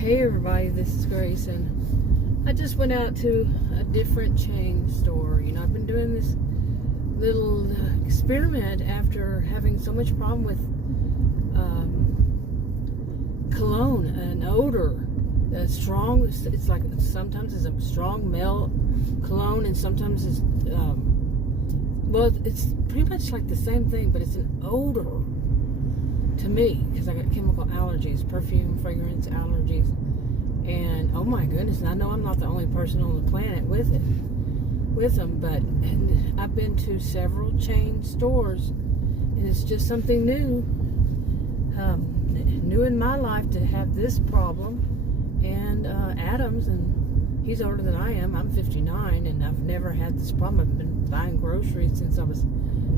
Hey everybody, this is Grace, and I just went out to a different chain store. You know, I've been doing this little experiment after having so much problem with cologne and odor. Strong, it's like sometimes it's a strong male cologne, and sometimes it's well, it's pretty much like the same thing, but it's an odor to me, because I got chemical allergies, perfume, fragrance allergies, and oh my goodness, and I know I'm not the only person on the planet with them, but and I've been to several chain stores, and it's just something new, new in my life to have this problem. And Adam's, and he's older than I am. I'm 59, and I've never had this problem. I've been buying groceries since I was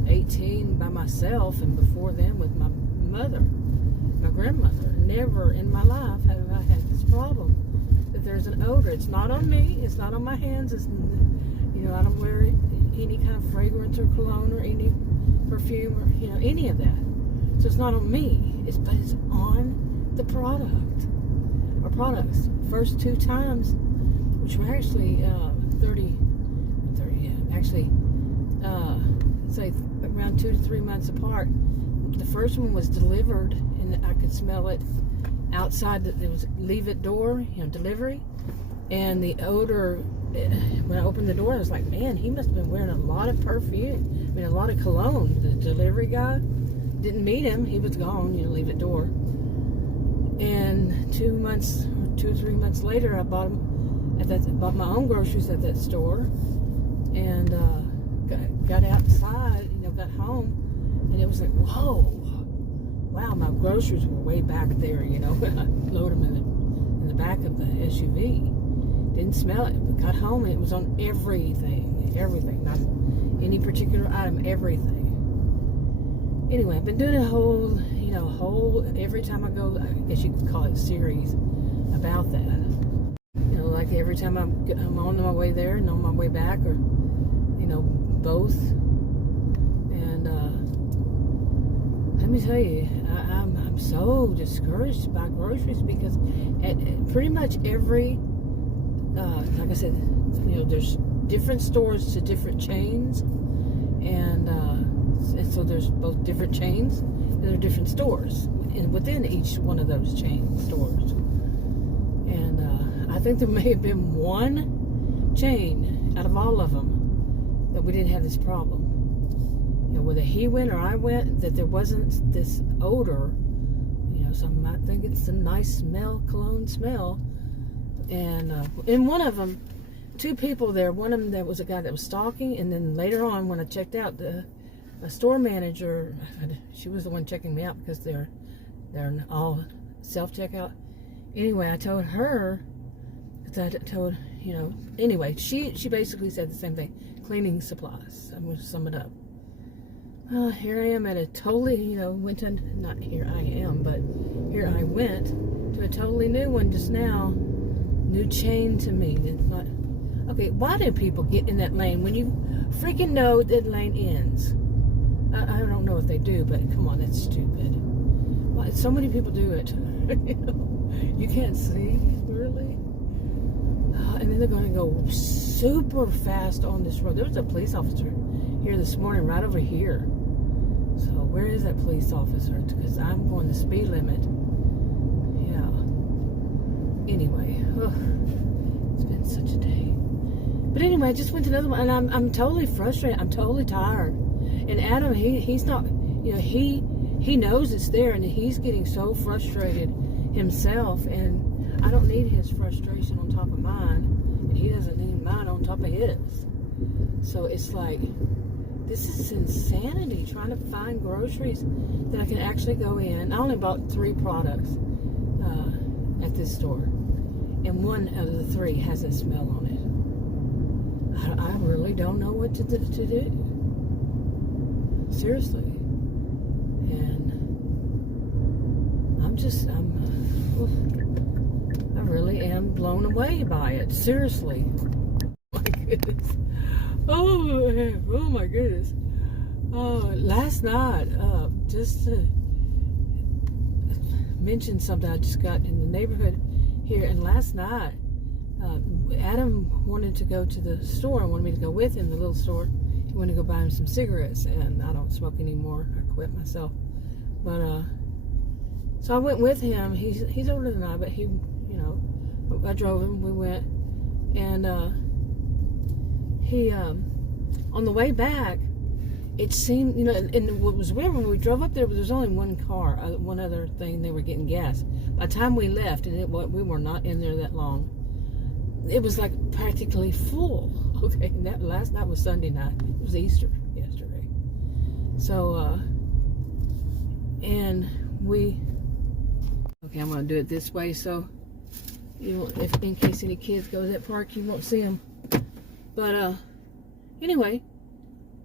18 by myself, and before then with my mother, my grandmother. Never in my life have I had this problem, that there's an odor. It's not on me, it's not on my hands, it's, you know, I don't wear any kind of fragrance or cologne or any perfume or, you know, any of that. So it's not on me, but it's on the product or products. First two times, which were actually say around 2 to 3 months apart. The first one was delivered, and I could smell it outside. There was leave it door, you know, delivery, and the odor. When I opened the door, I was like, man, he must have been wearing a lot of perfume. I mean, a lot of cologne. The delivery guy, didn't meet him. He was gone. You know, leave it door. And 2 or 3 months later, I bought my own groceries at that store, and got outside. You know, got home. And it was like, whoa, wow, my groceries were way back there, you know. I loaded them in the back of the SUV. Didn't smell it, but got home and it was on everything, not any particular item, everything. Anyway, I've been doing a whole, every time I go, I guess you could call it series about that. You know, like every time I'm on my way there and on my way back, or, you know, both. And, let me tell you, I'm so discouraged by groceries, because at pretty much every, like I said, you know, there's different stores to different chains, and so there's both different chains, and there are different stores within each one of those chain stores. And I think there may have been one chain out of all of them that we didn't have this problem. You know, whether he went or I went, that there wasn't this odor. You know, some might think it's a nice smell, cologne smell. And in one of them, two people there. One of them, there was a guy that was stalking, and then later on, when I checked out, the store manager, she was the one checking me out, because they're all self-checkout. Anyway, I told her, you know, anyway, she basically said the same thing. Cleaning supplies. I'm going to sum it up. Here I am at a totally, you know, not here I am, but here I went to a totally new one just now. New chain to me. Okay, why do people get in that lane when you freaking know that lane ends? I don't know if they do, but come on, that's stupid. Why, so many people do it. You know, you can't see, really? And then they're going to go super fast on this road. There was a police officer here this morning, right over here. So where is that police officer? Because I'm going the speed limit. Yeah. Anyway, it's been such a day. But anyway, I just went to another one, and I'm totally frustrated. I'm totally tired. And Adam, he's not, you know, he knows it's there, and he's getting so frustrated himself, and I don't need his frustration on top of mine, and he doesn't need mine on top of his. So it's like, this is insanity, trying to find groceries that I can actually go in. I only bought 3 products at this store, and one out of the 3 has a smell on it. I really don't know what to do. Seriously. And I really am blown away by it. Seriously. My goodness. Oh my goodness. Last night, just to mention something I just got in the neighborhood here. And last night, Adam wanted to go to the store and wanted me to go with him, the little store. He wanted to go buy him some cigarettes, and I don't smoke anymore. I quit myself. But so I went with him. He's older than I, but he, you know, I drove him. We went, and he on the way back, it seemed, you know, and what was weird, when we drove up there was only one car, one other thing, they were getting gas. By the time we left, and we were not in there that long, it was like practically full. Okay, and that last night was Sunday night. It was Easter yesterday. So, and we, okay, I'm gonna do it this way, so you won't, if in case any kids go to that park, you won't see them. But anyway,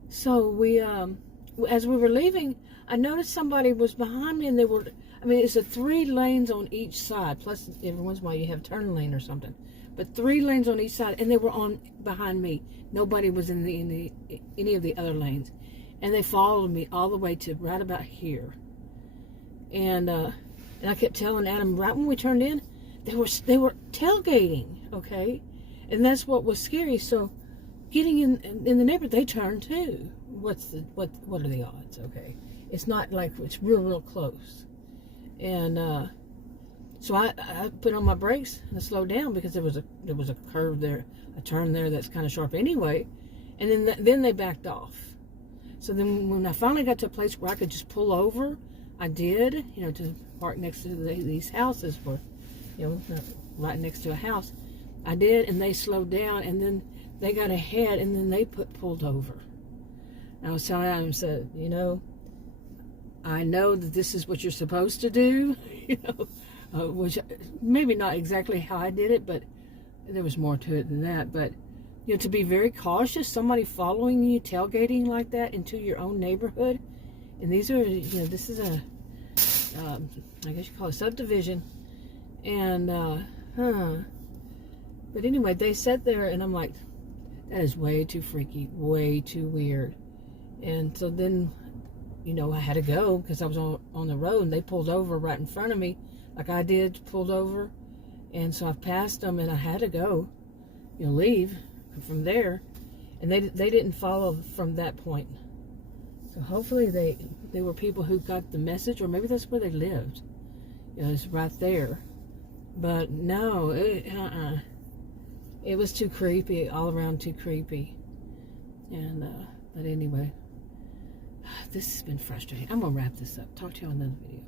so we as we were leaving, I noticed somebody was behind me, and they were, I mean, it's 3 lanes on each side, plus every once in a while you have turn lane or something, but 3 lanes on each side, and they were on behind me. Nobody was in any of the other lanes, and they followed me all the way to right about here. And I kept telling Adam, right when we turned in, they were tailgating, okay, and that's what was scary. So getting in the neighborhood, they turned too. What are the odds? Okay, it's not like it's real close. And so I put on my brakes and I slowed down, because there was a curve there, a turn there that's kind of sharp anyway. And then they backed off. So then when I finally got to a place where I could just pull over, I did, you know, to park next to these houses, were, you know, right next to a house. I did, and they slowed down, and then they got ahead, and then they pulled over. And I was telling them, said, you know, I know that this is what you're supposed to do, you know, which maybe not exactly how I did it, but there was more to it than that. But, you know, to be very cautious, somebody following you, tailgating like that into your own neighborhood. And these are, you know, this is a, I guess you call it subdivision. And, but anyway, they sat there, and I'm like, that is way too freaky, way too weird. And so then, you know, I had to go, because I was on the road, and they pulled over right in front of me, like I did, pulled over. And so I passed them, and I had to go, you know, leave from there. And they didn't follow from that point. So hopefully they were people who got the message, or maybe that's where they lived. You know, it's right there. But no, it was too creepy, all around too creepy. And but anyway, this has been frustrating. I'm gonna wrap this up. Talk to you on another video.